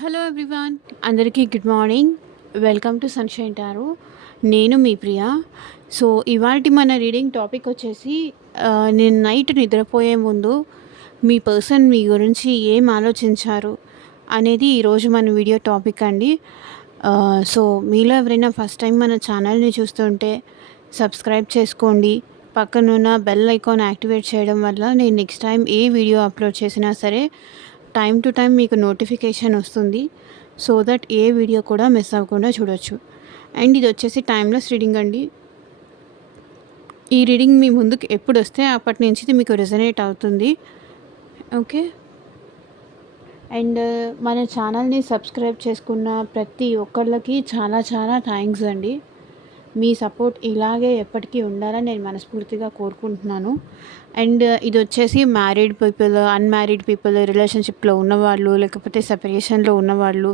Hello everyone, అందరికీ good morning. Welcome to sunshine tarot. నేను మీ Priya. So ఇవాల్టి మన రీడింగ్ టాపిక్ వచ్చేసి నేను నైట్ నిద్రపోయే ముందు మీ పర్సన్ మీ గురించి ఏం ఆలోచించారు అనేది ఈరోజు మన వీడియో టాపిక్ అండి. సో మీలో ఎవరైనా ఫస్ట్ టైం మన ఛానల్ని చూస్తుంటే సబ్స్క్రైబ్ చేసుకోండి. పక్కనున్న బెల్ ఐకాన్ యాక్టివేట్ చేయడం వల్ల నేను నెక్స్ట్ టైం ఏ వీడియో అప్లోడ్ చేసినా సరే టైం టు టైం మీకు నోటిఫికేషన్ వస్తుంది. సో దట్ ఏ వీడియో కూడా మిస్ అవ్వకుండా చూడొచ్చు. అండ్ ఇది వచ్చేసి టైమ్లెస్ రీడింగ్ అండి. ఈ రీడింగ్ మీ ముందుకు ఎప్పుడు వస్తే అప్పటి నుంచి ఇది మీకు రెజనేట్ అవుతుంది. ఓకే. అండ్ మన ఛానల్ని సబ్స్క్రైబ్ చేసుకున్న ప్రతి ఒక్కళ్ళకి చాలా చాలా థ్యాంక్స్ అండి. మీ సపోర్ట్ ఇలాగే ఎప్పటికీ ఉండాలని నేను మనస్ఫూర్తిగా కోరుకుంటున్నాను. అండ్ ఇది వచ్చేసి మ్యారీడ్ పీపుల్, అన్మ్యారీడ్ పీపుల్, రిలేషన్షిప్లో ఉన్నవాళ్ళు, లేకపోతే సెపరేషన్లో ఉన్నవాళ్ళు,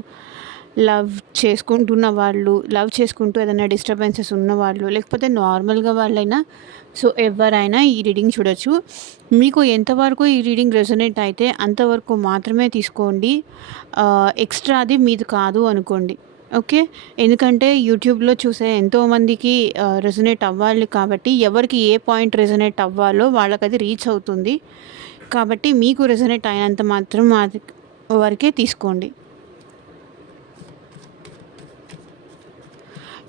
లవ్ చేసుకుంటున్న వాళ్ళు, లవ్ చేసుకుంటూ ఏదైనా డిస్టర్బెన్సెస్ ఉన్నవాళ్ళు, లేకపోతే నార్మల్గా వాళ్ళైనా, సో ఎవరైనా ఈ రీడింగ్ చూడొచ్చు. మీకు ఎంతవరకు ఈ రీడింగ్ రెజొనేట్ అయితే అంతవరకు మాత్రమే తీసుకోండి. ఎక్స్ట్రాది మీది కాదు అనుకోండి. ఓకే. ఎందుకంటే యూట్యూబ్లో చూసే ఎంతోమందికి రెజొనేట్ అవ్వాలి కాబట్టి ఎవరికి ఏ పాయింట్ రెజొనేట్ అవ్వాలో వాళ్ళకి అది రీచ్ అవుతుంది. కాబట్టి మీకు రెజొనేట్ అయినంత మాత్రం అది వరకే తీసుకోండి.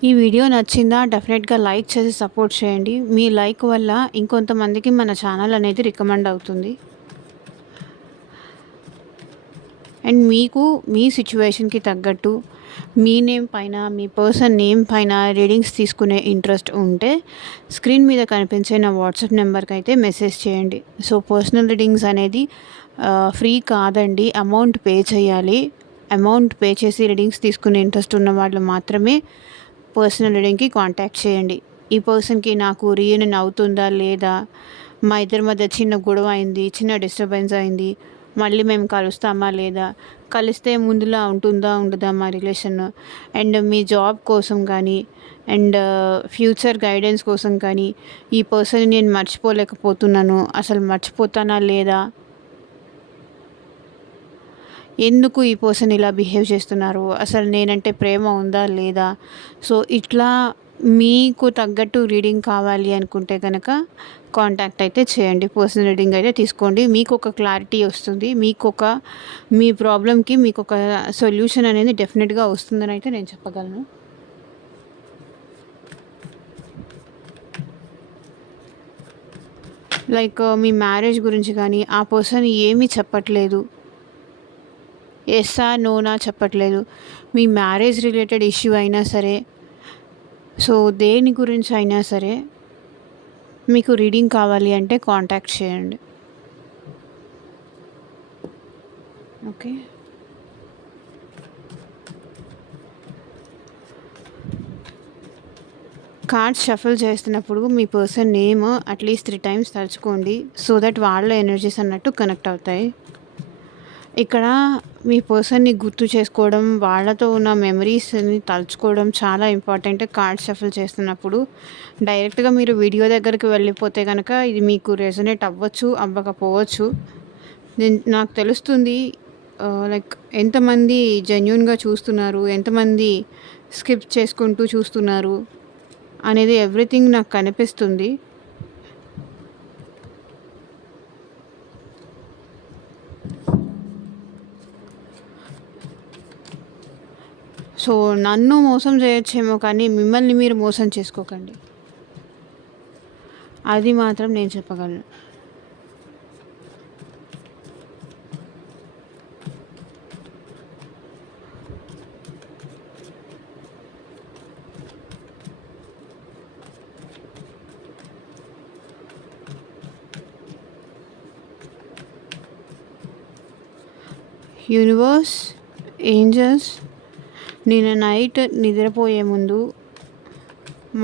ఈ వీడియో నచ్చిందా? డెఫినెట్గా లైక్ చేసి సపోర్ట్ చేయండి. మీ లైక్ వల్ల ఇంకొంతమందికి మన ఛానల్ అనేది రికమెండ్ అవుతుంది. అండ్ మీకు మీ సిచ్యువేషన్కి తగ్గట్టు మీ నేమ్ పైన, మీ పర్సన్ నేమ్ పైన రీడింగ్స్ తీసుకునే ఇంట్రెస్ట్ ఉంటే స్క్రీన్ మీద కనిపించే నా వాట్సాప్ నెంబర్కి అయితే మెసేజ్ చేయండి. సో పర్సనల్ రీడింగ్స్ అనేది ఫ్రీ కాదండి, అమౌంట్ పే చేయాలి. అమౌంట్ పే చేసి రీడింగ్స్ తీసుకునే ఇంట్రెస్ట్ ఉన్న వాళ్ళు మాత్రమే పర్సనల్ రీడింగ్కి కాంటాక్ట్ చేయండి. ఈ పర్సన్కి నాకు రీయూనియన్ అవుతుందా లేదా, మా ఇద్దరి మధ్య చిన్న గొడవ అయింది, చిన్న డిస్టర్బెన్స్ అయింది, మళ్ళీ మేము కలుస్తామా లేదా, కలిస్తే ముందులా ఉంటుందా ఉండదా మా రిలేషన్, అండ్ మీ జాబ్ కోసం కానీ, అండ్ ఫ్యూచర్ గైడెన్స్ కోసం కానీ, ఈ పర్సన్ నేను మర్చిపోలేకపోతున్నాను, అసలు మర్చిపోతానా లేదా, ఎందుకు ఈ పర్సన్ ఇలా బిహేవ్ చేస్తున్నారు, అసలు నేనంటే ప్రేమ ఉందా లేదా. సో ఇట్లా మీకు తగ్గట్టు రీడింగ్ కావాలి అనుకుంటే కనుక కాంటాక్ట్ అయితే చేయండి. పర్సనల్ రీడింగ్ అయితే తీసుకోండి. మీకు ఒక క్లారిటీ వస్తుంది. మీ ప్రాబ్లంకి మీకు ఒక సొల్యూషన్ అనేది డెఫినెట్గా వస్తుందని అయితే నేను చెప్పగలను. లైక్ మీ మ్యారేజ్ గురించి కానీ ఆ పర్సన్ ఏమీ చెప్పట్లేదు, ఎస్సా నోనా చెప్పట్లేదు. మీ మ్యారేజ్ రిలేటెడ్ ఇష్యూ అయినా సరే, సో దేని గురించి అయినా సరే మీకు రీడింగ్ కావాలి అంటే కాంటాక్ట్ చేయండి. ఓకే. కార్డ్స్ షఫల్ చేస్తున్నప్పుడు మీ పర్సన్ నేమ్ అట్లీస్ట్ 3 టైమ్స్ తలుచుకోండి. సో దట్ వాళ్ళ ఎనర్జీస్ అన్నట్టు కనెక్ట్ అవుతాయి. ఇక్కడ మీ పర్సన్ని గుర్తు చేసుకోవడం, వాళ్ళతో ఉన్న మెమరీస్ని తలుచుకోవడం చాలా ఇంపార్టెంట్. కార్డ్ షఫల్ చేస్తున్నప్పుడు డైరెక్ట్గా మీరు వీడియో దగ్గరికి వెళ్ళిపోతే కనుక ఇది మీకు రెజొనేట్ అవ్వచ్చు, అవ్వకపోవచ్చు. నాకు తెలుస్తుంది లైక్ ఎంతమంది జెన్యూన్గా చూస్తున్నారు, ఎంతమంది స్కిప్ చేసుకుంటూ చూస్తున్నారు అనేది ఎవ్రీథింగ్ నాకు కనిపిస్తుంది. సో నన్ను మోసం చేయొచ్చేమో కానీ మిమ్మల్ని మీరు మోసం చేసుకోకండి, అది మాత్రం నేను చెప్పగలను. యూనివర్స్, ఏంజల్స్, నిన్న నైట్ నిద్రపోయే ముందు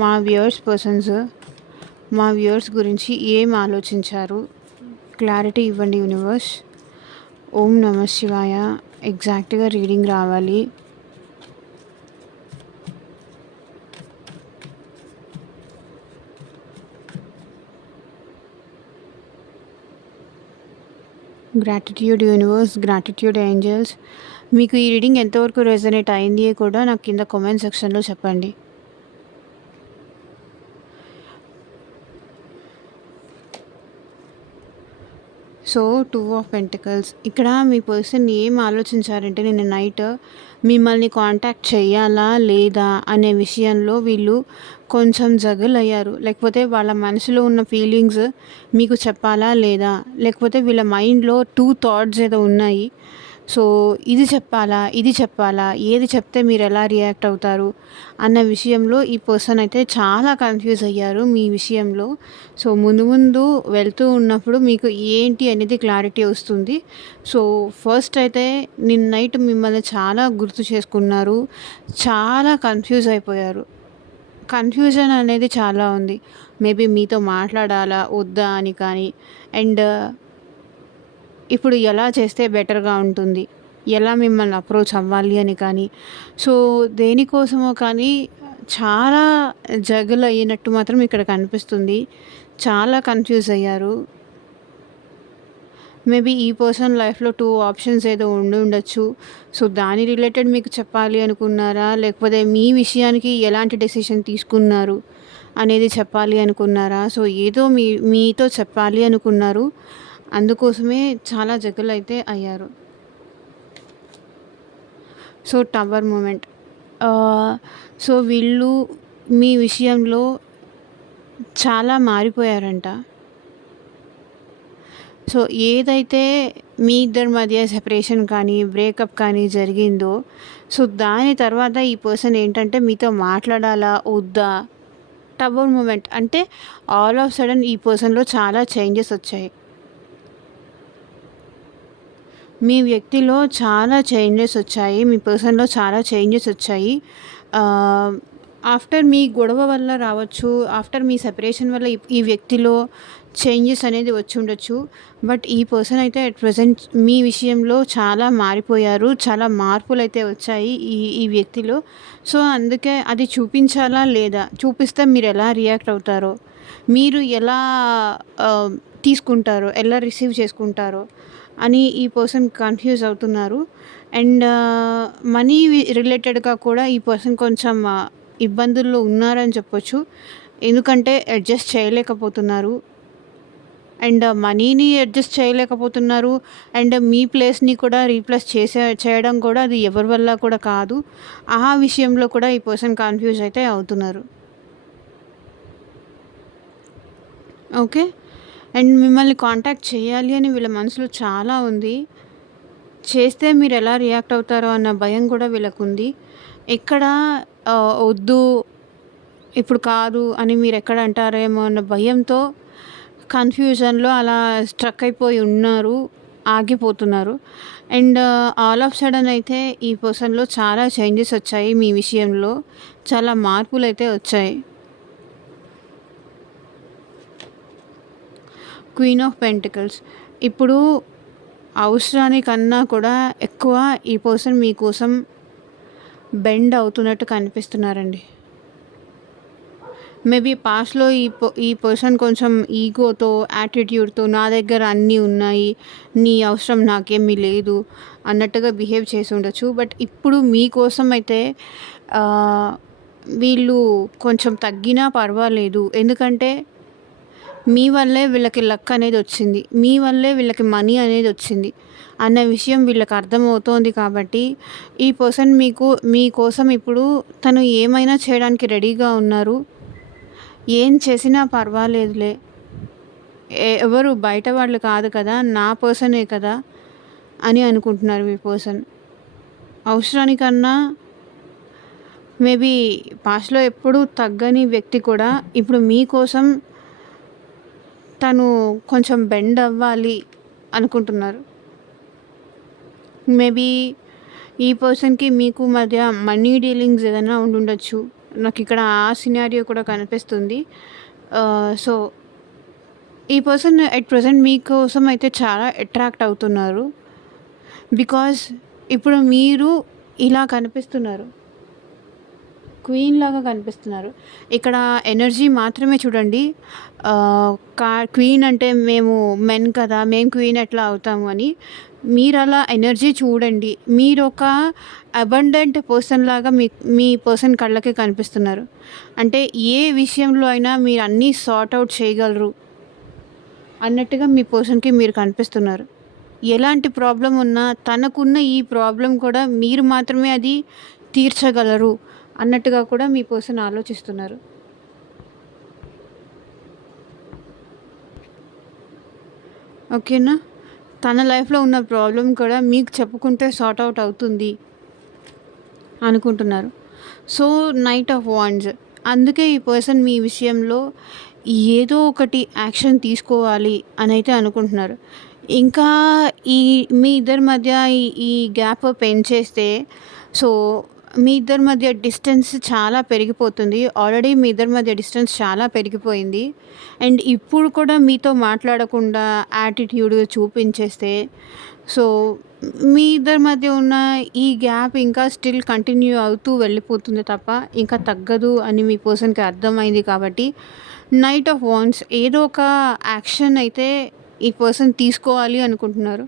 మా వ్యూవర్స్ గురించి ఏం ఆలోచించారు క్లారిటీ ఇవ్వండి యూనివర్స్. ఓం నమ శివాయ. ఎగ్జాక్ట్గా రీడింగ్ రావాలి. Gratitude universe, gratitude angels. మీకు ఈ రీడింగ్ ఎంతవరకు రెజనేట్ అయింది కూడా నాకు కింద కామెంట్ సెక్షన్లో చెప్పండి. సో 2 ఆఫ్ పెంటికల్స్ ఇక్కడ మీ పర్సన్ ఏం ఆలోచించారంటే నిన్న నైట్ మిమ్మల్ని కాంటాక్ట్ చేయాలా లేదా అనే విషయంలో వీళ్ళు కొంచెం జగల్ అయ్యారు. లేకపోతే వాళ్ళ మనసులో ఉన్న ఫీలింగ్స్ మీకు చెప్పాలా లేదా, లేకపోతే వీళ్ళ మైండ్లో 2 థాట్స్ ఏదో ఉన్నాయి. సో ఇది చెప్పాలా, ఇది చెప్పాలా, ఏది చెప్తే మీరు ఎలా రియాక్ట్ అవుతారు అన్న విషయంలో ఈ పర్సన్ అయితే చాలా కన్ఫ్యూజ్ అయ్యారు మీ విషయంలో. సో ముందు ముందు వెళ్తూ ఉన్నప్పుడు మీకు ఏంటి అనేది క్లారిటీ వస్తుంది. సో ఫస్ట్ అయితే నిన్న నైట్ మిమ్మల్ని చాలా గుర్తు చేసుకున్నారు, చాలా కన్ఫ్యూజ్ అయిపోయారు. కన్ఫ్యూజన్ అనేది చాలా ఉంది. మేబీ మీతో మాట్లాడాలా వద్దా అని కానీ, అండ్ ఇప్పుడు ఎలా చేస్తే బెటర్గా ఉంటుంది, ఎలా మిమ్మల్ని అప్రోచ్ అవ్వాలి అని కానీ, సో దేనికోసమో కానీ చాలా జగల్ అయినట్టు మాత్రం ఇక్కడ కనిపిస్తుంది. చాలా కన్ఫ్యూజ్ అయ్యారు. మేబీ ఈ పర్సన్ లైఫ్లో 2 ఆప్షన్స్ ఏదో ఉండొచ్చు. సో దాని రిలేటెడ్ మీకు చెప్పాలి అనుకున్నారా, లేకపోతే మీ విషయానికి ఎలాంటి డెసిషన్ తీసుకున్నారు అనేది చెప్పాలి అనుకున్నారా? సో ఏదో మీతో చెప్పాలి అనుకున్నారు. అందుకోసమే చాలా జగల్ అయితే అయ్యారు. So tower moment. సో వీళ్ళు మీ విషయంలో చాలా మారిపోయారంట. సో ఏదైతే మీ ఇద్దరి మధ్య సెపరేషన్ కానీ బ్రేకప్ కానీ జరిగిందో, సో దాని తర్వాత ఈ పర్సన్ ఏంటంటే మీతో మాట్లాడాలా వద్దా, టవర్ మూమెంట్ అంటే ఆల్ ఆఫ్ సడన్ ఈ పర్సన్లో చాలా చేంజెస్ వచ్చాయి. మీ వ్యక్తిలో చాలా చేంజెస్ వచ్చాయి, మీ పర్సన్లో చాలా చేంజెస్ వచ్చాయి. ఆఫ్టర్ మీ గొడవ వల్ల రావచ్చు, ఆఫ్టర్ మీ సెపరేషన్ వల్ల ఈ వ్యక్తిలో చేంజెస్ అనేది వచ్చి ఉండొచ్చు. బట్ ఈ పర్సన్ అయితే అట్ ప్రజెంట్ మీ విషయంలో చాలా మారిపోయారు, చాలా మార్పులు అయితే వచ్చాయి ఈ వ్యక్తిలో. సో అందుకే అది చూపించాలా లేదా, చూపిస్తే మీరు ఎలా రియాక్ట్ అవుతారో, మీరు ఎలా తీసుకుంటారో, ఎలా రిసీవ్ చేసుకుంటారో అని ఈ పర్సన్ కన్ఫ్యూజ్ అవుతున్నారు. అండ్ మనీ రిలేటెడ్గా కూడా ఈ పర్సన్ కొంచెం ఇబ్బందుల్లో ఉన్నారని చెప్పొచ్చు. ఎందుకంటే అడ్జస్ట్ చేయలేకపోతున్నారు, అండ్ మనీని అడ్జస్ట్ చేయలేకపోతున్నారు, అండ్ మీ ప్లేస్ని కూడా రీప్లేస్ చేయడం కూడా అది ఎవరి వల్ల కూడా కాదు. ఆ విషయంలో కూడా ఈ పర్సన్ కన్ఫ్యూజ్ అయితే అవుతున్నారు. ఓకే, అండ్ మిమ్మల్ని కాంటాక్ట్ చేయాలి అని వీళ్ళ మనసులో చాలా ఉంది. చేస్తే మీరు ఎలా రియాక్ట్ అవుతారో అన్న భయం కూడా వీళ్ళకుంది. ఎక్కడ వద్దు ఇప్పుడు కాదు అని మీరు ఎక్కడ అంటారేమో అన్న భయంతో కన్ఫ్యూజన్లో అలా స్ట్రక్ అయిపోయి ఉన్నారు, ఆగిపోతున్నారు. అండ్ ఆల్ ఆఫ్ సడన్ అయితే ఈ పర్సన్లో చాలా చేంజెస్ వచ్చాయి, మీ విషయంలో చాలా మార్పులు అయితే వచ్చాయి. Queen of pentacles. ఇప్పుడు అవసరానికన్నా కూడా ఎక్కువ ఈ పర్సన్ మీకోసం బెండ్ అవుతున్నట్టు కనిపిస్తున్నారండి. మేబీ పాస్ట్లో ఈ పర్సన్ కొంచెం ఈగోతో, యాటిట్యూడ్తో నా దగ్గర అన్నీ ఉన్నాయి, నీ అవసరం నాకేమీ లేదు అన్నట్టుగా బిహేవ్ చేసి ఉండొచ్చు. బట్ ఇప్పుడు మీకోసం అయితే వీళ్ళు కొంచెం తగ్గినా పర్వాలేదు. ఎందుకంటే మీ వల్లే వీళ్ళకి లక్ అనేది వచ్చింది, మీ వల్లే వీళ్ళకి మనీ అనేది వచ్చింది అన్న విషయం వీళ్ళకి అర్థమవుతోంది. కాబట్టి ఈ పర్సన్ మీకోసం ఇప్పుడు తను ఏమైనా చేయడానికి రెడీగా ఉన్నారు. ఏం చేసినా పర్వాలేదులే, ఎవరు బయట వాళ్ళు కాదు కదా, నా పర్సనే కదా అని అనుకుంటున్నారు మీ పర్సన్. అవసరానికన్నా మేబీ పాస్ట్లో ఎప్పుడూ తగ్గని వ్యక్తి కూడా ఇప్పుడు మీకోసం తను కొంచెం బెండ్ అవ్వాలి అనుకుంటున్నారు. మేబీ ఈ పర్సన్కి మీకు మధ్య మనీ డీలింగ్స్ ఏదైనా ఉండొచ్చు. నాకు ఇక్కడ ఆ సినారియో కూడా కనిపిస్తుంది. సో ఈ పర్సన్ అట్ ప్రజెంట్ మీకోసం అయితే చాలా అట్రాక్ట్ అవుతున్నారు. బికాజ్ ఇప్పుడు మీరు ఇలా కనిపిస్తున్నారు. క్వీన్ లాగా కనిపిస్తున్నారు. ఇక్కడ ఎనర్జీ మాత్రమే చూడండి. క్వీన్ అంటే మేము మెన్ కదా! మేము క్వీన్ ఎట్లా అవుతాము అని. మీరలా ఎనర్జీ చూడండి. మీరొక అబండెంట్ పర్సన్ లాగా మీ పర్సన్ కళ్ళకి కనిపిస్తున్నారు. అంటే ఏ విషయంలో అయినా మీరు అన్నీ సార్ట్ ఔట్ చేయగలరు అన్నట్టుగా మీ పర్సన్‌కి మీరు కనిపిస్తున్నారు. ఎలాంటి ప్రాబ్లమ్ ఉన్నా తనకున్న ఈ ప్రాబ్లమ్ కూడా మీరు మాత్రమే అది తీర్చగలరు అన్నట్టుగా కూడా మీ పర్సన్ ఆలోచిస్తున్నారు. ఓకేనా? తన లైఫ్‌లో ఉన్న ప్రాబ్లమ్ కూడా మీకు చెప్పుకుంటే సార్ట్ ఔట్ అవుతుంది అనుకుంటున్నారు. So, knight of wands. అందుకే ఈ పర్సన్ మీ విషయంలో ఏదో ఒకటి యాక్షన్ తీసుకోవాలి అనైతే అనుకుంటున్నారు. ఇంకా ఈ మీ ఇద్దరి మధ్య ఈ గ్యాప్ పెంచేస్తే సో, మీ ఇద్దరి మధ్య డిస్టెన్స్ చాలా పెరిగిపోతుంది. ఆల్రెడీ మీ ఇద్దరి మధ్య డిస్టెన్స్ చాలా పెరిగిపోయింది. అండ్ ఇప్పుడు కూడా మీతో మాట్లాడకుండా యాటిట్యూడ్ చూపించేస్తే సో, మీ ఇద్దరి మధ్య ఉన్న ఈ గ్యాప్ ఇంకా స్టిల్ కంటిన్యూ అవుతూ వెళ్ళిపోతుంది తప్ప ఇంకా తగ్గదు అని మీ పర్సన్‌కి అర్థమైంది కాబట్టి నైట్ ఆఫ్ వాండ్స్ ఏదో ఒక యాక్షన్ అయితే ఈ పర్సన్ తీసుకోవాలి అనుకుంటున్నారు.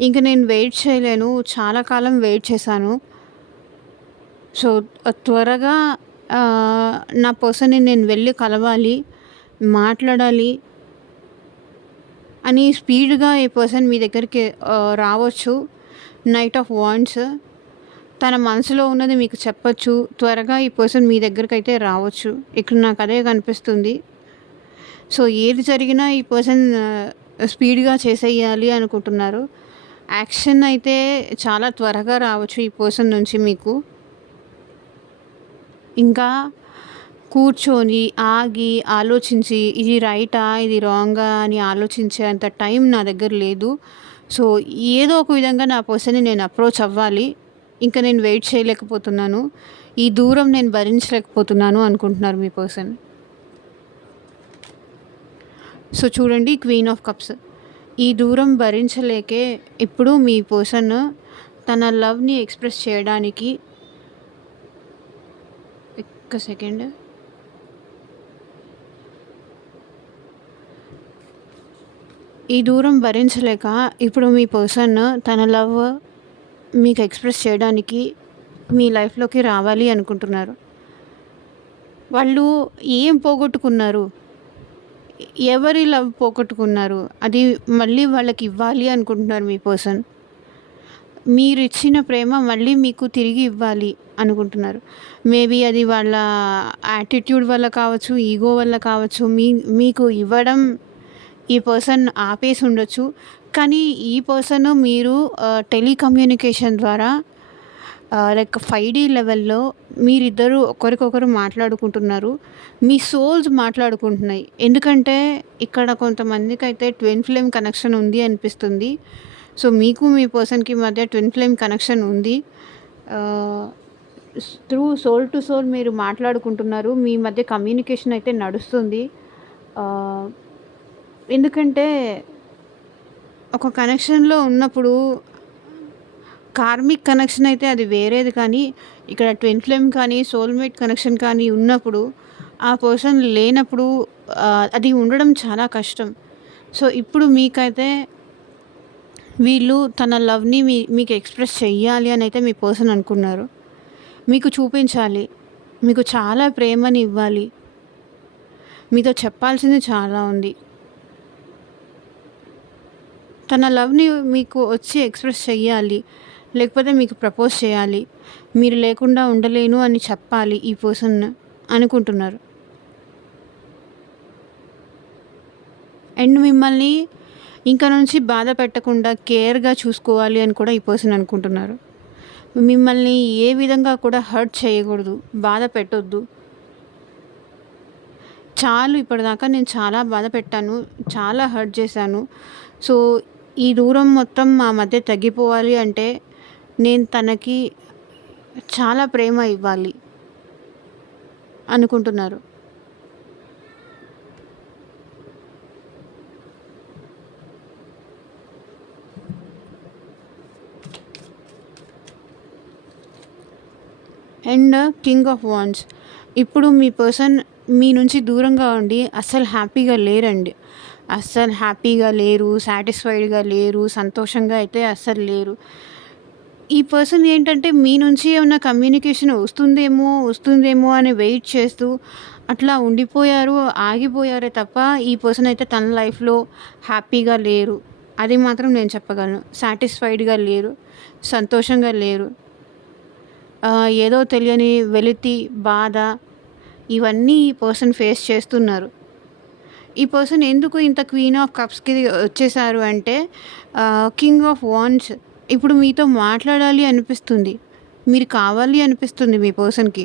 ఇంక నేను వెయిట్ చేయలేను. చాలా కాలం వెయిట్ చేశాను. సో, త్వరగా నా పర్సన్‌ని నేను వెళ్లి కలవాలి, మాట్లాడాలి అని స్పీడ్‌గా ఈ పర్సన్ మీ దగ్గరికి రావచ్చు. Knight of wands. తన మనసులో ఉన్నది మీకు చెప్పొచ్చు. త్వరగా ఈ పర్సన్ మీ దగ్గరకైతే రావచ్చు. ఇక్కడ నాకు అదే కనిపిస్తుంది. సో, ఏది జరిగినా ఈ పర్సన్ స్పీడ్‌గా చేసేయాలి అనుకుంటున్నారు. యాక్షన్ అయితే చాలా త్వరగా రావచ్చు ఈ పర్సన్ నుంచి మీకు. ఇంకా కూర్చొని, ఆగి, ఆలోచించి ఇది రైటా? ఇది రాంగా? అని ఆలోచించే అంత టైం నా దగ్గర లేదు. సో, ఏదో ఒక విధంగా నా పర్సన్‌ని నేను అప్రోచ్ అవ్వాలి. ఇంక నేను వెయిట్ చేయలేకపోతున్నాను. ఈ దూరం నేను భరించలేకపోతున్నాను అనుకుంటున్నారు మీ పర్సన్. సో, చూడండి క్వీన్ ఆఫ్ కప్స్. ఈ దూరం భరించలేకే ఇప్పుడు మీ పర్సన్ తన లవ్‌ని ఎక్స్‌ప్రెస్ చేయడానికి ఒక్క సెకండ్. ఈ దూరం భరించలేక ఇప్పుడు మీ పర్సన్ తన లవ్ మీకు ఎక్స్‌ప్రెస్ చేయడానికి మీ లైఫ్‌లోకి రావాలి అనుకుంటున్నారు. వాళ్ళు ఏం పోగొట్టుకున్నారు? ఎవరి లవ్ పోగొట్టుకున్నారు? అది మళ్ళీ వాళ్ళకి ఇవ్వాలి అనుకుంటున్నారు మీ పర్సన్. మీరిచ్చిన ప్రేమ మళ్ళీ మీకు తిరిగి ఇవ్వాలి అనుకుంటున్నారు. మేబీ అది వాళ్ళ యాటిట్యూడ్ వల్ల కావచ్చు, ఈగో వల్ల కావచ్చు. మీకు ఇవ్వడం ఈ పర్సన్ ఆపేసి ఉండొచ్చు. కానీ ఈ పర్సన్ మీరు టెలికమ్యూనికేషన్ ద్వారా లైక్ 5D లెవెల్‌లో మీరిద్దరూ ఒకరికొకరు మాట్లాడుకుంటున్నారు. మీ సోల్స్ మాట్లాడుకుంటున్నాయి. ఎందుకంటే ఇక్కడ కొంతమందికైతే ట్విన్ ఫ్లేమ్ కనెక్షన్ ఉంది అనిపిస్తుంది. సో, మీకు మీ పర్సన్‌కి మధ్య ట్విన్ ఫ్లేమ్ కనెక్షన్ ఉంది. త్రూ సోల్ టు సోల్ మీరు మాట్లాడుకుంటున్నారు. మీ మధ్య కమ్యూనికేషన్ అయితే నడుస్తుంది. ఎందుకంటే ఒక కనెక్షన్‌లో ఉన్నప్పుడు కార్మిక్ కనెక్షన్ అయితే అది వేరేది. కానీ ఇక్కడ ట్విన్ ఫ్లేమ్ కానీ, సోల్‌మేట్ కనెక్షన్ కానీ ఉన్నప్పుడు ఆ పర్సన్ లేనప్పుడు అది ఉండడం చాలా కష్టం. సో, ఇప్పుడు మీకైతే వీళ్ళు తన లవ్‌ని మీకు ఎక్స్‌ప్రెస్ చెయ్యాలి అని అయితే మీ పర్సన్ అనుకున్నారు. మీకు చూపించాలి. మీకు చాలా ప్రేమని ఇవ్వాలి. మీతో చెప్పాల్సింది చాలా ఉంది. తన లవ్‌ని మీకు వచ్చి ఎక్స్‌ప్రెస్ చెయ్యాలి. లేకపోతే మీకు ప్రపోజ్ చేయాలి. మీరు లేకుండా ఉండలేను అని చెప్పాలి ఈ పర్సన్ అనుకుంటున్నారు. అండ్ మిమ్మల్ని ఇంక నుంచి బాధ పెట్టకుండా కేర్‌గా చూసుకోవాలి అని కూడా ఈ పర్సన్ అనుకుంటున్నారు. మిమ్మల్ని ఏ విధంగా కూడా హర్ట్ చేయకూడదు. బాధ పెట్టొద్దు. చాలు ఇప్పటిదాకా నేను చాలా బాధ పెట్టాను. చాలా హర్ట్ చేశాను. సో, ఈ దూరం మొత్తం మా మధ్య తగ్గిపోవాలి అంటే నేను తనకి చాలా ప్రేమ ఇవ్వాలి అనుకుంటున్నారు. And king of wands. ఇప్పుడు మీ పర్సన్ మీ నుంచి దూరంగా ఉండి అస్సలు హ్యాపీగా లేరండి. అస్సలు హ్యాపీగా లేరు, సాటిస్ఫైడ్‌గా లేరు, సంతోషంగా అయితే అస్సలు లేరు. ఈ పర్సన్ ఏంటంటే మీ నుంచి ఏమన్నా కమ్యూనికేషన్ వస్తుందేమో అని వెయిట్ చేస్తూ అట్లా ఉండిపోయారు, ఆగిపోయారే తప్ప ఈ పర్సన్ అయితే తన లైఫ్‌లో హ్యాపీగా లేరు. అది మాత్రం నేను చెప్పగలను. సాటిస్ఫైడ్‌గా లేరు, సంతోషంగా లేరు. ఏదో తెలియని వెలితి, బాధ ఇవన్నీ ఈ పర్సన్ ఫేస్ చేస్తున్నారు. ఈ పర్సన్ ఎందుకు ఇంత క్వీన్ ఆఫ్ కప్స్‌కి వచ్చేసారు అంటే కింగ్ ఆఫ్ వాండ్స్. ఇప్పుడు మీతో మాట్లాడాలి అనిపిస్తుంది. మీరు కావాలి అనిపిస్తుంది మీ పర్సన్‌కి.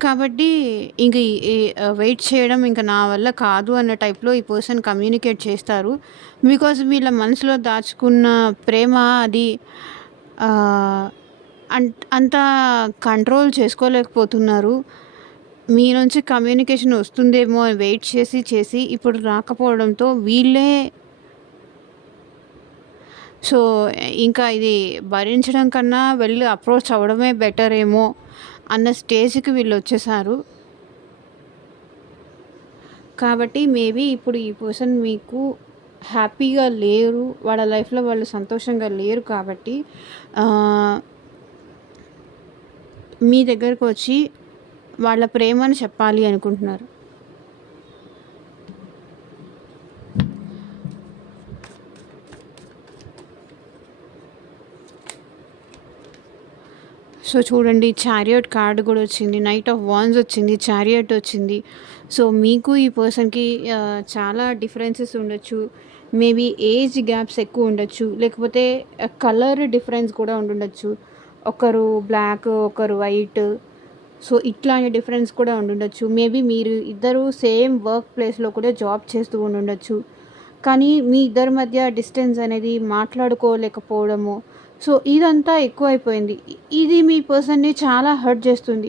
కాబట్టి ఇంక ఈ వెయిట్ చేయడం ఇంక నా వల్ల కాదు అన్న టైప్‌లో ఈ పర్సన్ కమ్యూనికేట్ చేస్తారు. బికాజ్ వీళ్ళ మనసులో దాచుకున్న ప్రేమ అది ఆహ్, అంత కంట్రోల్ చేసుకోలేకపోతున్నారు. మీ నుంచి కమ్యూనికేషన్ వస్తుందేమో అని వెయిట్ చేసి ఇప్పుడు రాకపోవడంతో వీళ్ళే సో, ఇంకా ఇది భరించడం కన్నా వెళ్ళి అప్రోచ్ అవ్వడమే బెటర్ ఏమో అన్న స్టేజ్‌కి వీళ్ళొచ్చేసారు. కాబట్టి మేబీ ఇప్పుడు ఈ పర్సన్ మీకు హ్యాపీగా లేరు. వాళ్ళ లైఫ్‌లో వాళ్ళు సంతోషంగా లేరు కాబట్టి ఆహ్, మీ దగ్గరకొచ్చి వాళ్ళ ప్రేమను చెప్పాలి అనుకుంటున్నారు. సో, చూడండి చారియట్ కార్డ్ గూడా వచ్చింది. నైట్ ఆఫ్ వాండ్స్ వచ్చింది. చారియట్ వచ్చింది. సో, మీకు ఈ పర్సన్‌కి చాలా డిఫరెన్సెస్ ఉండొచ్చు. మేబీ ఏజ్ గ్యాప్స్ ఎక్కువ ఉండొచ్చు. లేకపోతే కలర్ డిఫరెన్స్ కూడా ఉండుండొచ్చు. ఒకరు బ్లాక్, ఒకరు వైట్. సో, ఇట్లాంటి డిఫరెన్స్ కూడా ఉండుండొచ్చు. మేబీ మీరు ఇద్దరు సేమ్ వర్క్ ప్లేస్‌లో కూడా జాబ్ చేస్తూ ఉండుండొచ్చు. కానీ మీ ఇద్దరి మధ్య డిస్టెన్స్ అనేది మాట్లాడుకోలేకపోవడము. సో, ఇదంతా ఎక్కువైపోయింది. ఇది మీ పర్సన్‌ని చాలా హర్ట్ చేస్తుంది.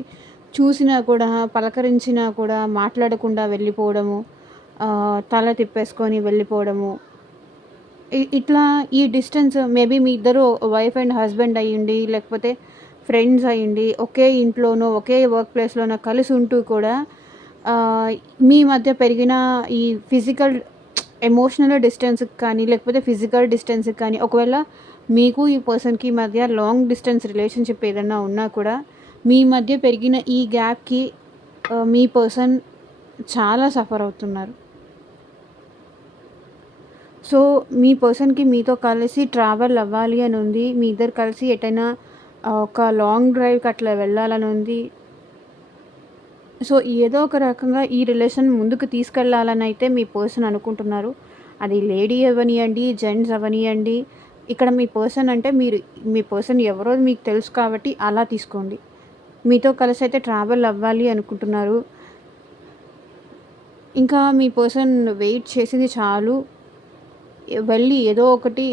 చూసినా కూడా, పలకరించినా కూడా మాట్లాడకుండా వెళ్ళిపోవడము. తల తిప్పేసుకొని వెళ్ళిపోవడము. ఇట్లా ఈ డిస్టెన్స్ మేబీ మీ ఇద్దరు వైఫ్ అండ్ హస్బెండ్ అయ్యుండి, లేకపోతే ఫ్రెండ్స్ అయ్యుండి, ఒకే ఇంట్లోనో, ఒకే వర్క్ ప్లేస్‌లోనో కలిసి ఉంటూ కూడా ఆహ్, మీ మధ్య పెరిగిన ఈ ఫిజికల్ ఎమోషనల్ డిస్టెన్స్‌కి కానీ, లేకపోతే ఫిజికల్ డిస్టెన్స్‌కి కానీ, ఒకవేళ మీకు ఈ పర్సన్‌కి మధ్య లాంగ్ డిస్టెన్స్ రిలేషన్‌షిప్ ఏదన్నా ఉన్నా కూడా, మీ మధ్య పెరిగిన ఈ గ్యాప్‌కి మీ పర్సన్ చాలా సఫర్ అవుతున్నారు. సో, మీ పర్సన్‌కి మీతో కలిసి ట్రావెల్ అవ్వాలి అని ఉంది. మీ ఇద్దరు కలిసి ఎటైనా ఒక లాంగ్ డ్రైవ్‌కి అట్లా వెళ్ళాలని ఉంది. సో, ఏదో ఒక రకంగా ఈ రిలేషన్ ముందుకు తీసుకెళ్ళాలని అయితే మీ పర్సన్ అనుకుంటున్నారు. అది లేడీ అవ్వనియండి, జెంట్స్ అవ్వనియండి. ఇక్కడ మీ పర్సన్ అంటే మీ పర్సన్ ఎవరో మీకు తెలుసు కాబట్టి అలా తీసుకోండి. మీతో కలిసి అయితే ట్రావెల్ అవ్వాలి అనుకుంటున్నారు. ఇంకా మీ పర్సన్ వెయిట్ చేసింది చాలు. వెళ్ళి ఏదో ఒకటి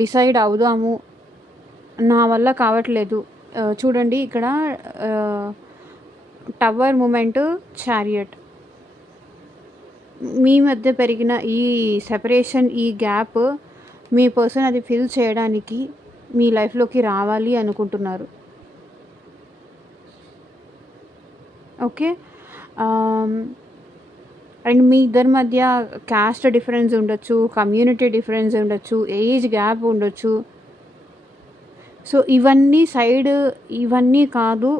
డిసైడ్ అవుదాము. నా వల్ల కావట్లేదు. చూడండి ఇక్కడ ఆహ్, టవర్ మూమెంట్, చారియట్. మీ మధ్య పెరిగిన ఈ సెపరేషన్, ఈ గ్యాప్ మీ పర్సన్ అది ఫిల్ చేయడానికి మీ లైఫ్‌లోకి రావాలి అనుకుంటున్నారు. ఓకే. ఆహ్, అండ్ మీ ఇద్దరి మధ్య కాస్ట్ డిఫరెన్స్ ఉండొచ్చు, కమ్యూనిటీ డిఫరెన్స్ ఉండొచ్చు, ఏజ్ గ్యాప్ ఉండొచ్చు. సో, ఇవన్నీ కాదు.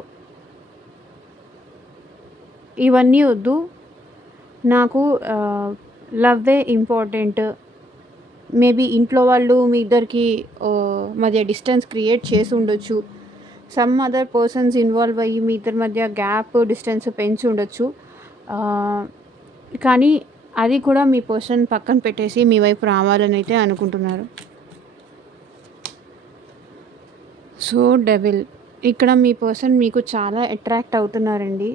ఇవన్నీ వద్దు. నాకు లవ్వే ఇంపార్టెంట్. మేబీ ఇంట్లో వాళ్ళు మీ ఇద్దరికి మధ్య డిస్టెన్స్ క్రియేట్ చేసి ఉండొచ్చు. సమ్ అదర్ పర్సన్స్ ఇన్వాల్వ్ అయ్యి మీ ఇద్దరి మధ్య గ్యాప్, డిస్టెన్స్ పెంచి ఉండొచ్చు. కానీ అది కూడా మీ పర్సన్ పక్కన పెట్టేసి మీ వైపు రావాలని అయితే అనుకుంటున్నారు. So, devil. ఇక్కడ మీ పర్సన్ మీకు చాలా అట్రాక్ట్ అవుతున్నారండి.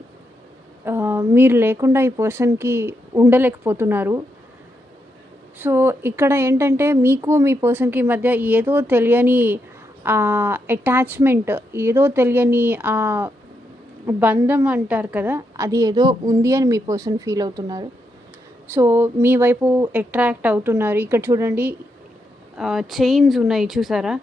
మీరు లేకుండా ఈ పర్సన్‌కి ఉండలేకపోతున్నారు. సో, ఇక్కడ ఏంటంటే మీకు మీ పర్సన్‌కి మధ్య ఏదో తెలియని అటాచ్‌మెంట్, ఏదో తెలియని బంధం అంటారు కదా! అది ఏదో ఉంది అని మీ పర్సన్ ఫీల్ అవుతున్నారు. సో, మీ వైపు అట్రాక్ట్ అవుతున్నారు. ఇక్కడ చూడండి చైన్స్ ఉన్నాయి చూసారా?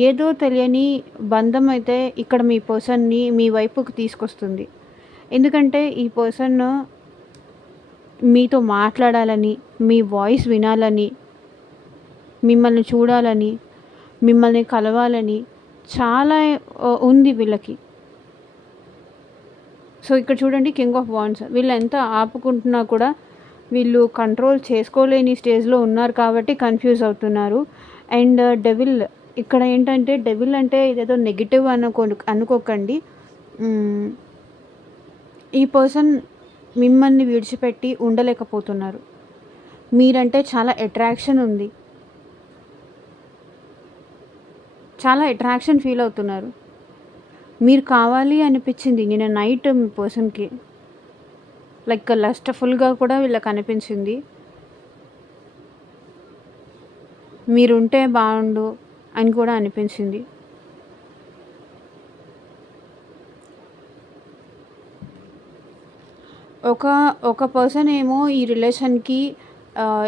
ఏదో తెలియని బంధం అయితే ఇక్కడ మీ పర్సన్‌ని మీ వైపుకి తీసుకొస్తుంది. ఎందుకంటే ఈ పర్సన్ మీతో మాట్లాడాలని, మీ వాయిస్ వినాలని, మిమ్మల్ని చూడాలని, మిమ్మల్ని కలవాలని చాలా ఉంది వీళ్ళకి. సో, ఇక్కడ చూడండి కింగ్ ఆఫ్ వాండ్స్. వీళ్ళు ఎంత ఆపుకుంటున్నా కూడా వీళ్ళు కంట్రోల్ చేసుకోలేని స్టేజ్‌లో ఉన్నారు కాబట్టి కన్‌ఫ్యూజ్ అవుతున్నారు. అండ్ డెవిల్ ఇక్కడ ఏంటంటే డెవిల్ అంటే ఇదేదో నెగెటివ్ అనుకోకండి. హ్మ్. ఈ పర్సన్ మిమ్మల్ని విడిచిపెట్టి ఉండలేకపోతున్నారు. మీరంటే చాలా అట్రాక్షన్ ఉంది. చాలా అట్రాక్షన్ ఫీల్ అవుతున్నారు. మీరు కావాలి అనిపించింది నిన్న నైట్ మీ పర్సన్‌కి. లైక్ లస్ట్‌ఫుల్‌గా కూడా వీళ్ళకి అనిపించింది. మీరుంటే బావుండు అని కూడా అనిపించింది. ఒక పర్సన్ ఏమో ఈ రిలేషన్‌కి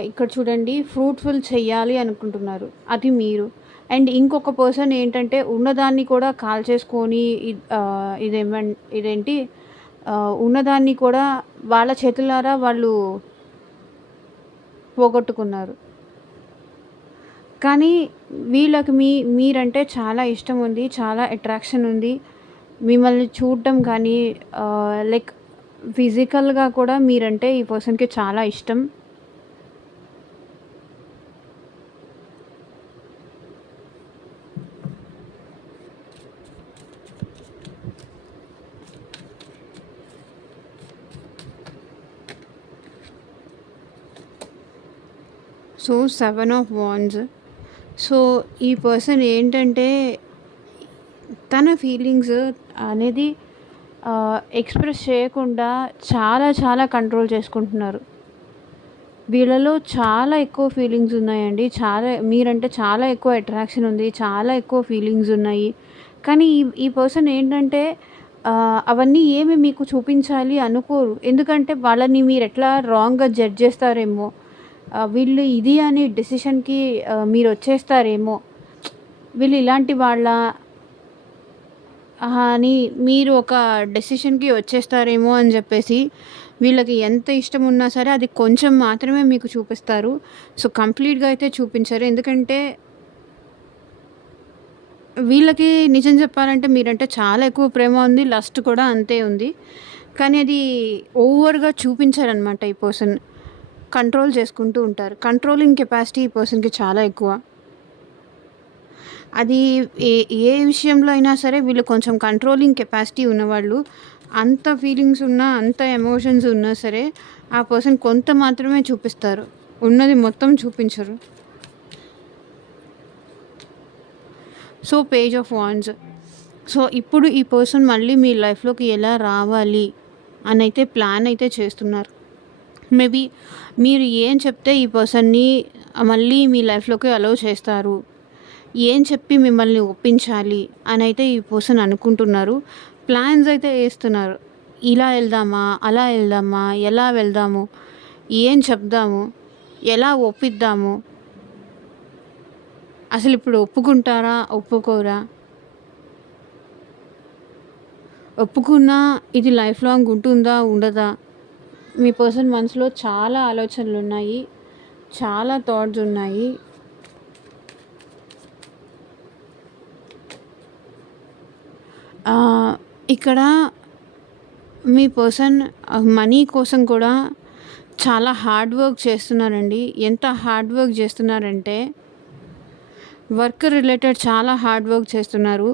ఇక్కడ చూడండి ఫ్రూట్‌ఫుల్ చెయ్యాలి అనుకుంటున్నారు. అది మీరు. అండ్ ఇంకొక పర్సన్ ఏంటంటే ఉన్నదాన్ని కూడా కాల్చేసుకొని ఇదేంటి ఉన్నదాన్ని కూడా వాళ్ళ చేతులారా వాళ్ళు పోగొట్టుకున్నారు. కానీ వీళ్ళకి మీరంటే చాలా ఇష్టం ఉంది. చాలా అట్రాక్షన్ ఉంది. మిమ్మల్ని చూడటం కానీ లైక్ ఫిజికల్‌గా కూడా మీరంటే ఈ పర్సన్‌కి చాలా ఇష్టం. So, 7 of wands. సో, ఈ పర్సన్ ఏంటంటే తన ఫీలింగ్స్ అనేది ఎక్స్‌ప్రెస్ చేయకుండా చాలా చాలా కంట్రోల్ చేసుకుంటున్నారు. వీళ్ళలో చాలా ఎక్కువ ఫీలింగ్స్ ఉన్నాయండి. మీరంటే చాలా ఎక్కువ అట్రాక్షన్ ఉంది. చాలా ఎక్కువ ఫీలింగ్స్ ఉన్నాయి. కానీ ఈ పర్సన్ ఏంటంటే అవన్నీ ఏమి మీకు చూపించాలి అనుకోరు. ఎందుకంటే వాళ్ళని మీరెట్లా రాంగ్‌గా జడ్జ్ చేస్తారేమో, వీళ్ళు ఇది అని డెసిషన్‌కి మీరొచ్చేస్తారేమో, వీళ్ళు ఇలాంటి వాళ్ళా అని మీరు ఒక డెసిషన్‌కి వచ్చేస్తారేమో అని చెప్పేసి వీళ్ళకి ఎంత ఇష్టం ఉన్నా సరే అది కొంచెం మాత్రమే మీకు చూపిస్తారు. సో, కంప్లీట్‌గా అయితే చూపించరు. ఎందుకంటే వీళ్ళకి నిజం చెప్పాలంటే మీరంటే చాలా ఎక్కువ ప్రేమ ఉంది. లస్ట్ కూడా అంతే ఉంది. కానీ అది ఓవర్‌గా చూపించరనమాట ఈ పర్సన్. కంట్రోల్ చేసుకుంటూ ఉంటారు. కంట్రోలింగ్ కెపాసిటీ ఈ పర్సన్‌కి చాలా ఎక్కువ. అది ఏ ఏ విషయంలో అయినా సరే వీళ్ళు కొంచెం కంట్రోలింగ్ కెపాసిటీ ఉన్నవాళ్ళు. అంత ఫీలింగ్స్ ఉన్నా, అంత ఎమోషన్స్ ఉన్నా సరే ఆ పర్సన్ కొంత మాత్రమే చూపిస్తారు. ఉన్నది మొత్తం చూపించరు. So, page of wands. So, ఇప్పుడు ఈ పర్సన్ మళ్ళీ మీ లైఫ్‌లోకి ఎలా రావాలి అనైతే ప్లాన్ అయితే చేస్తున్నారు. మేబీ మీరు ఏం చెప్తే ఈ పర్సన్‌ని మళ్ళీ మీ లైఫ్‌లోకి అలౌ చేస్తారు. ఏం చెప్పి మిమ్మల్ని ఒప్పించాలి అనైతే ఈ పర్సన్ అనుకుంటున్నారు. ప్లాన్స్ అయితే ఏస్తున్నారు. ఇలా వెళ్దామా? అలా వెళ్దామా? ఎలా వెళ్దాము? ఏం చెప్దాము? ఎలా ఒప్పిద్దాము? అసలిప్పుడు ఒప్పుకుంటారా? ఒప్పుకోరా? ఒప్పుకున్నా ఇది లైఫ్ లాంగ్ ఉంటుందా? ఉండదా? మీ పర్సన్ మనసులో చాలా ఆలోచనలున్నాయి. చాలా థాట్స్ ఉన్నాయి. ఇక్కడ మీ పర్సన్ మనీ కోసం కూడా చాలా హార్డ్ వర్క్ చేస్తున్నారండి. ఎంత హార్డ్ వర్క్ చేస్తున్నారంటే వర్క్ రిలేటెడ్ చాలా హార్డ్ వర్క్ చేస్తున్నారు.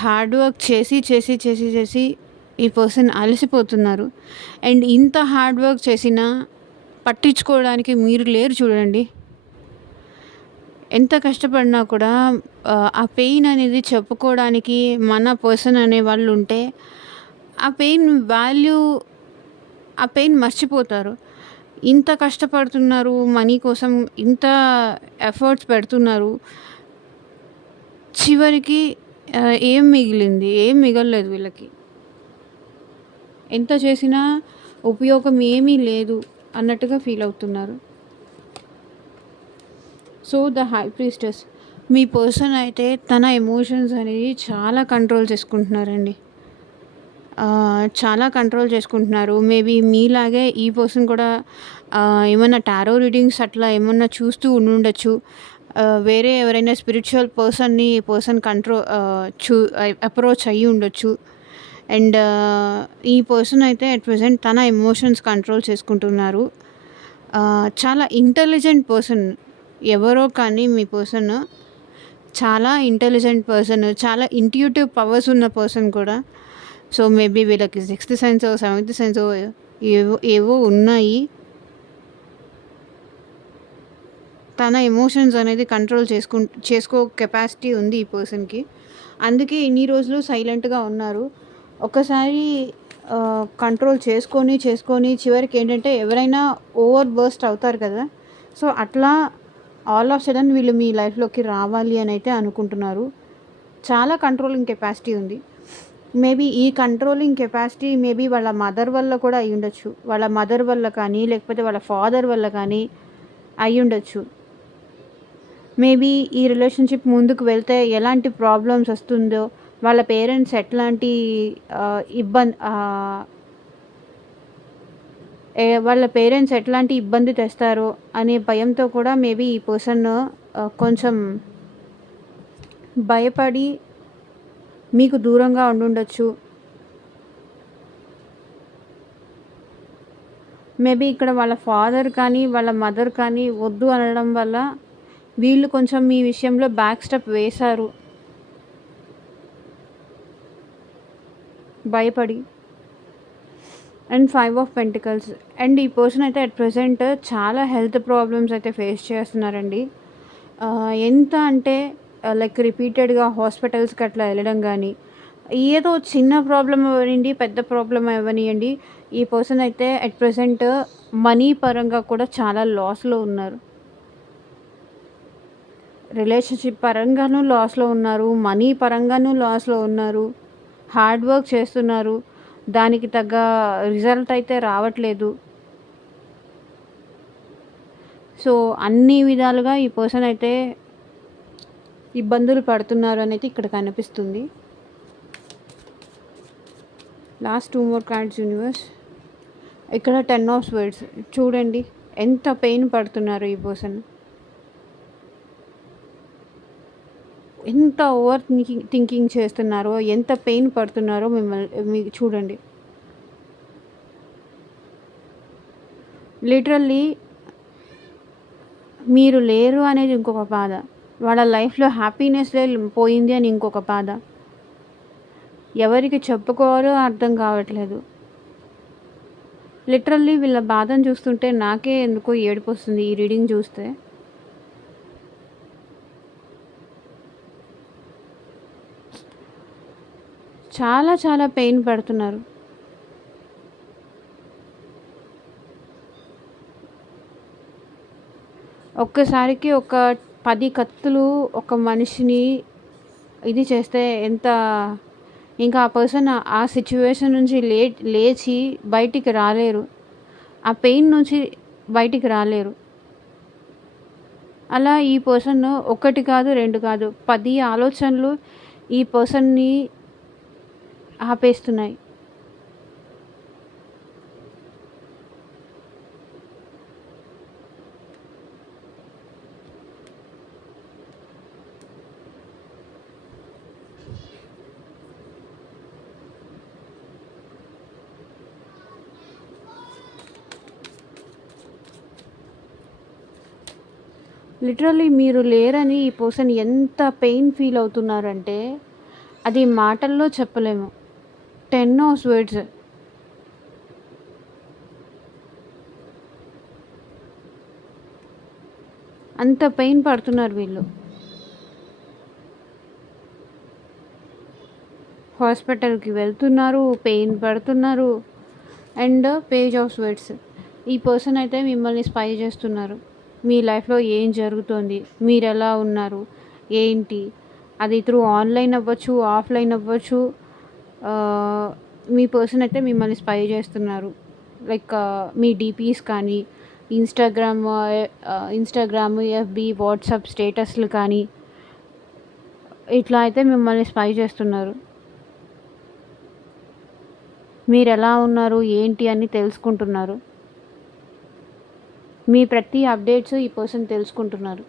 హార్డ్ వర్క్ చేసి ఈ పర్సన్ అలసిపోతున్నారు. అండ్ ఇంత హార్డ్ వర్క్ చేసినా పట్టించుకోవడానికి మీరు లేరు చూడండి. ఎంత కష్టపడినా కూడా ఆ పెయిన్ అనేది చెప్పుకోవడానికి మన పర్సన్ అనేవాళ్ళు ఉంటే ఆ పెయిన్ మర్చిపోతారు. ఇంత కష్టపడుతున్నారు మనీ కోసం, ఇంత ఎఫర్ట్స్ పెడుతున్నారు. చివరికి ఏం మిగిలింది? ఏం మిగలలేదు వీళ్ళకి. ఎంత చేసినా ఉపయోగం ఏమీ లేదు అన్నట్టుగా ఫీల్ అవుతున్నారు. So, the high priestess. Me person అయితే తన ఎమోషన్స్ అనేది చాలా కంట్రోల్ చేసుకుంటున్నారండి. చాలా కంట్రోల్ చేసుకుంటున్నారు. మేబీ మీలాగే ఈ పర్సన్ కూడా ఏమన్నా టారో రీడింగ్స్ అట్లా ఏమన్నా చూస్తూ ఉండుండొచ్చు. వేరే ఎవరైనా స్పిరిచువల్ పర్సన్ అప్రోచ్ అయ్యి ఉండొచ్చు. అండ్ ఈ పర్సన్ అయితే అట్ ప్రెజెంట్ తన ఎమోషన్స్ కంట్రోల్ చేసుకుంటున్నారు. చాలా ఇంటెలిజెంట్ పర్సన్. ఎవరో కానీ మీ పర్సన్ చాలా ఇంటెలిజెంట్ పర్సన్. చాలా ఇంట్యూటివ్ పవర్స్ ఉన్న పర్సన్ కూడా. సో, మేబీ వీళ్ళకి సిక్స్త్ సెన్సో, సెవెంత్ సెన్సో ఏవో ఏవో ఉన్నాయి. తన ఎమోషన్స్ అనేది కంట్రోల్ చేసుకో కెపాసిటీ ఉంది ఈ పర్సన్‌కి. అందుకే ఇన్ని రోజులు సైలెంట్‌గా ఉన్నారు. ఒకసారి కంట్రోల్ చేసుకొని చివరికేంటంటే ఎవరైనా ఓవర్ బర్స్ట్ అవుతారు కదా! సో, అట్లా ఆల్ ఆఫ్ సడెన్ వీళ్ళు మీ లైఫ్‌లోకి రావాలి అనైతే అనుకుంటున్నారు. చాలా కంట్రోలింగ్ కెపాసిటీ ఉంది. మేబీ ఈ కంట్రోలింగ్ కెపాసిటీ మేబీ వాళ్ళ మదర్ వల్ల కూడా అయ్యుండొచ్చు. వాళ్ళ మదర్ వల్ల కానీ, లేకపోతే వాళ్ళ ఫాదర్ వల్ల కానీ అయ్యుండొచ్చు. మేబీ ఈ రిలేషన్‌షిప్ ముందుకు వెళ్తే ఎలాంటి ప్రాబ్లమ్స్ వస్తుందో, వాళ్ళ పేరెంట్స్ ఎట్లాంటి వాళ్ళ పేరెంట్స్ ఎట్లాంటి ఇబ్బంది తెస్తారో అనే భయంతో కూడా మేబీ ఈ పర్సన్ కొంచెం భయపడి మీకు దూరంగా ఉండుండొచ్చు. మేబీ ఇక్కడ వాళ్ళ ఫాదర్ కానీ, వాళ్ళ మదర్ కానీ వద్దు అనడం వల్ల వీళ్ళు కొంచెం మీ విషయంలో బ్యాక్ స్టెప్ వేశారు భయపడి. And 5 of pentacles. అండ్ ఈ పర్సన్ అయితే అట్ ప్రెజెంట్ చాలా హెల్త్ ప్రాబ్లమ్స్ అయితే ఫేస్ చేస్తున్నారండి. ఎంత అంటే లైక్ రిపీటెడ్‌గా హాస్పిటల్స్‌కి అట్లా వెళ్ళడం గానీ, ఏదో చిన్న ప్రాబ్లమ్ అవ్వనియండి, పెద్ద ప్రాబ్లమ్ అవ్వనియండి, ఈ పర్సన్ అయితే అట్ ప్రెజెంట్ మనీ పరంగా కూడా చాలా లాస్‌లో ఉన్నారు. రిలేషన్‌షిప్ పరంగాను లాస్‌లో ఉన్నారు. మనీ పరంగాను లాస్‌లో ఉన్నారు. హార్డ్ వర్క్ చేస్తున్నారు. దానికి తగ్గ రిజల్ట్ అయితే రావట్లేదు. సో, అన్ని విధాలుగా ఈ పర్సన్ అయితే ఇబ్బందులు పడుతున్నారు అనేది ఇక్కడ కనిపిస్తుంది. Last 2 more cards universe. ఇక్కడ 10 ఆఫ్ స్వర్డ్స్. చూడండి ఎంత పెయిన్ పడుతున్నారు ఈ పర్సన్. ఎంత ఓవర్ థింకింగ్ చేస్తున్నారో, ఎంత పెయిన్ పడుతున్నారో మీకు చూడండి. లిటరల్లీ మీరు లేరు అనేది ఇంకొక బాధ. వాళ్ళ లైఫ్‌లో హ్యాపీనెస్‌లే పోయింది అని ఇంకొక బాధ. ఎవరికి చెప్పుకోవాలో అర్థం కావట్లేదు. లిటరల్లీ వీళ్ళ బాధను చూస్తుంటే నాకే ఎందుకో ఏడుపొస్తుంది ఈ రీడింగ్ చూస్తే. చాలా చాలా పెయిన్ పడుతున్నారు. ఒక్కసారికి ఒక 10 కత్తులు ఒక మనిషిని ఇది చేస్తే ఎంత, ఇంకా ఆ పర్సన్ ఆ సిచ్యువేషన్ నుంచి లేచి బయటికి రాలేరు. ఆ పెయిన్ నుంచి బయటికి రాలేరు. అలా ఈ పర్సన్ ఒకటి కాదు, 2 కాదు, 10 ఆలోచనలు ఈ పర్సన్‌ని ఆపేస్తున్నాయి. లిటరల్లీ మీరు లేరని ఈ పర్సన్ ఎంత పెయిన్ ఫీల్ అవుతున్నారంటే అది మాటల్లో చెప్పలేము. 10 ఆఫ్ స్వర్డ్స్. అంత పెయిన్ పడుతున్నారు వీళ్ళు. హాస్పిటల్‌కి వెళ్తున్నారు, పెయిన్ పడుతున్నారు. And page of swords. ఈ పర్సన్ అయితే మిమ్మల్ని స్పై చేస్తున్నారు. మీ లైఫ్‌లో ఏం జరుగుతోంది? మీరెలా ఉన్నారు? ఏంటి? అది త్రూ ఆన్‌లైన్ అవ్వచ్చు, ఆఫ్‌లైన్ అవ్వచ్చు. మీ పర్సన్ అయితే మిమ్మల్ని స్పై చేస్తున్నారు. లైక్ మీ డీపీస్ కానీ, ఇన్‌స్టాగ్రామ్, ఎఫ్‌బీ, వాట్సాప్ స్టేటస్‌లు కానీ, ఇట్లా అయితే మిమ్మల్ని స్పై చేస్తున్నారు. మీరెలా ఉన్నారు, ఏంటి అని తెలుసుకుంటున్నారు. మీ ప్రతి అప్డేట్స్ ఈ పర్సన్ తెలుసుకుంటున్నారు.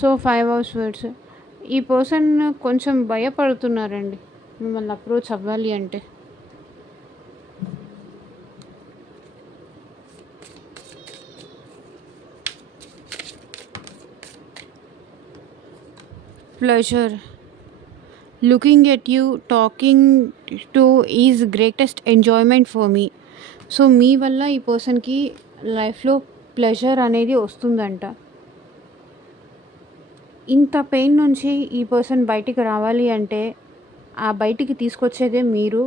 సో 5 అవర్స్ వర్డ్స్ ఈ పర్సన్ కొంచెం భయపడుతున్నారండి మిమ్మల్ని అప్రోచ్ అవ్వాలి అంటే. Pleasure looking at you talking to is greatest enjoyment for me. So మీ వల్ల ఈ పర్సన్కి లైఫ్లో ప్లెజర్ అనేది వస్తుందంట. ఇంత పెయిన్ నుంచి ఈ పర్సన్ బయటికి రావాలి అంటే ఆ బయటికి తీసుకొచ్చేదే మీరు.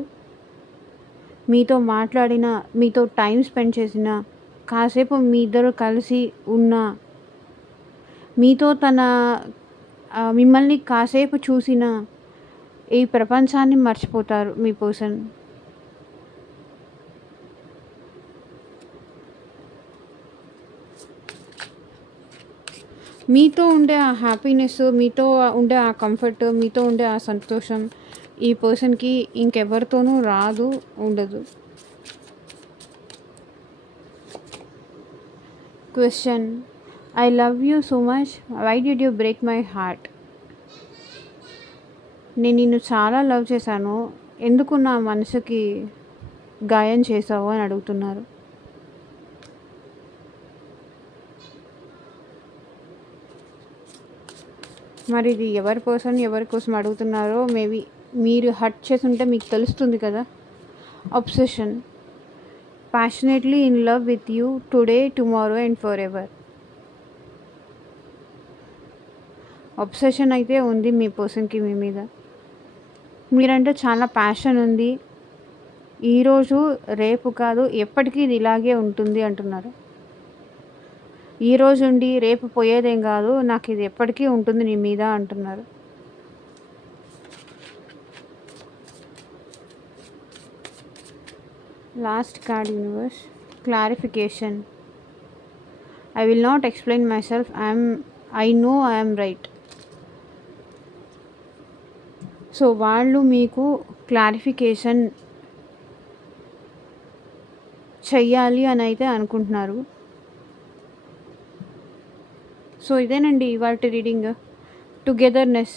మీతో మాట్లాడిన, మీతో టైం స్పెండ్ చేసిన, కాసేపు మీ ఇద్దరు కలిసి ఉన్న, మీతో తన మిమ్మల్ని కాసేపు చూసిన ఈ ప్రపంచాన్ని మర్చిపోతారు మీ పర్సన్. మీతో ఉండే ఆ హ్యాపీనెస్, మీతో ఉండే ఆ కంఫర్ట్, మీతో ఉండే ఆ సంతోషం ఈ పర్సన్కి ఇంకెవరితోనూ రాదు, ఉండదు. Question: I love you so much, why did you break my heart? నేను నిన్ను చాలా లవ్ చేశాను, ఎందుకు నా మనసుకి గాయం చేసావు అని అడుగుతున్నారు. మరి ఇది ఎవరి పర్సన్ ఎవరి కోసం అడుగుతున్నారో మేబీ మీరు హర్ట్ చేసి ఉంటే మీకు తెలుస్తుంది కదా. Obsession: passionately in love with you today, tomorrow and for ever. Obsession అయితే ఉంది మీ పర్సన్కి మీ మీద. మీరంటే చాలా ప్యాషన్ ఉంది, ఈరోజు రేపు కాదు ఎప్పటికీ ఇది ఇలాగే ఉంటుంది అంటున్నారు. ఈరోజు ఉండి రేపు పోయేదేం కాదు, నాకు ఇది ఎప్పటికీ ఉంటుంది నీ మీద అంటున్నారు. Last card universe. Clarification: I will not explain my self, I know I'm right. So వాళ్ళు మీకు క్లారిఫికేషన్ చెయ్యాలి అని అయితే అనుకుంటున్నారు. సో ఇదేనండి ఇవాల్టి reading. Togetherness: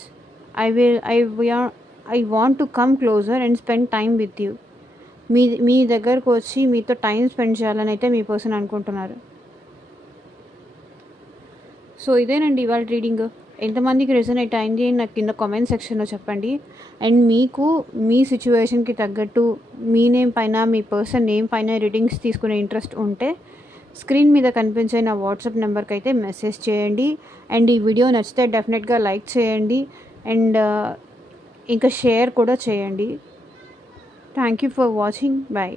I want to come closer and spend time with you. మీ దగ్గరకు వచ్చి మీతో టైం స్పెండ్ చేయాలని అయితే మీ పర్సన్ అనుకుంటున్నారు. సో ఇదేనండి ఇవాళ రీడింగ్. ఎంతమందికి రెజొనేట్ అయింది నాకు కింద కామెంట్ సెక్షన్లో చెప్పండి. అండ్ మీకు మీ సిచ్యువేషన్కి తగ్గట్టు మీ నేమ్ పైన, మీ పర్సన్ నేమ్ పైన రీడింగ్స్ తీసుకునే ఇంట్రెస్ట్ ఉంటే స్క్రీన్ మీద కనిపించే నా వాట్సాప్ నెంబర్కి అయితే మెసేజ్ చేయండి. అండ్ ఈ వీడియో నచ్చితే డెఫినెట్గా లైక్ చేయండి అండ్ ఇంకా షేర్ కూడా చేయండి. Thank you for watching. Bye.